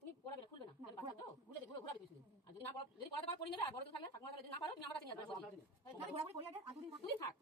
তুমি পড়াবে না খুলবে না বাচ্চা তো ঘুরে ঘোরাবে তুমি আর যদি না পড়া যদি পড়াতে পারো পড়ি নেবে আর বড় থাকলে ঠাকুমা যদি না পারো তুমি আমার কাছে নিয়ে আসবে না ঘোরাঘুরি করি আগে আধুরি তুমি থাক